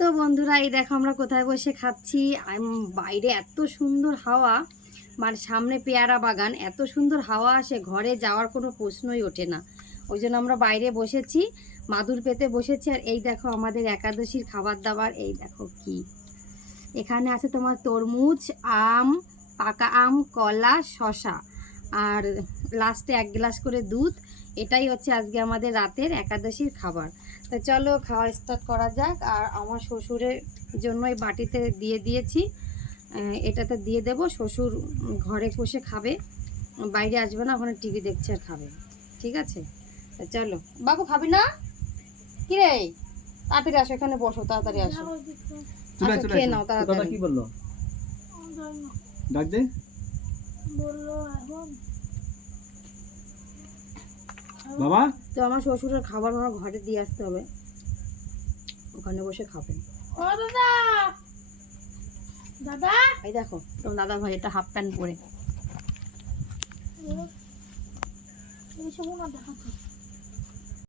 তো বন্ধুরা এই দেখো আমরা কোথায় বসে খাচ্ছি। বাইরে এত সুন্দর হাওয়া, মানে সামনে পেয়ারা বাগান, এত সুন্দর হাওয়া আসে, ঘরে যাওয়ার কোনো প্রশ্নই ওঠে না। ওই জন্য আমরা বাইরে বসেছি, মাদুর পেতে বসেছি। আর এই দেখো আমাদের একাদশীর খাবার দাবার। এই দেখো কি এখানে আছে তোমার তরমুজ, আম, পাকা আম, কলা, শশা, আর লাস্টে 1 গ্লাস করে দুধ। এটাই হচ্ছে আজকে আমাদের রাতের একাদশীর খাবার। তো চলো খাওয়া স্টার্ট করা যাক। আর আমার শ্বশুরের জন্য এই বাটিতে দিয়ে দিয়েছি, এটাতে দিয়ে দেব। শ্বশুর ঘরে বসে খাবে, বাইরে আসবে না, ওখানে টিভি দেখছে আর খাবে। ঠিক আছে, তো চলো। বাবু খাবি না? কি রে, তাড়াতাড়ি আসো, এখানে বসো, তাড়াতাড়ি আসো, আসো খেয়ে নাও তাড়াতাড়ি। কি বললো? ডাক দে। বাবা, তো আমার শ্বশুরের খাবার আমার ঘরে দিয়ে আসতে হবে, ওখানে বসে খাবেন। ও দাদা, দাদা এই দেখো তোমার দাদা ভাই এটা হাফ প্যান্ট পরে। এই সময় না দেখাচ্ছে।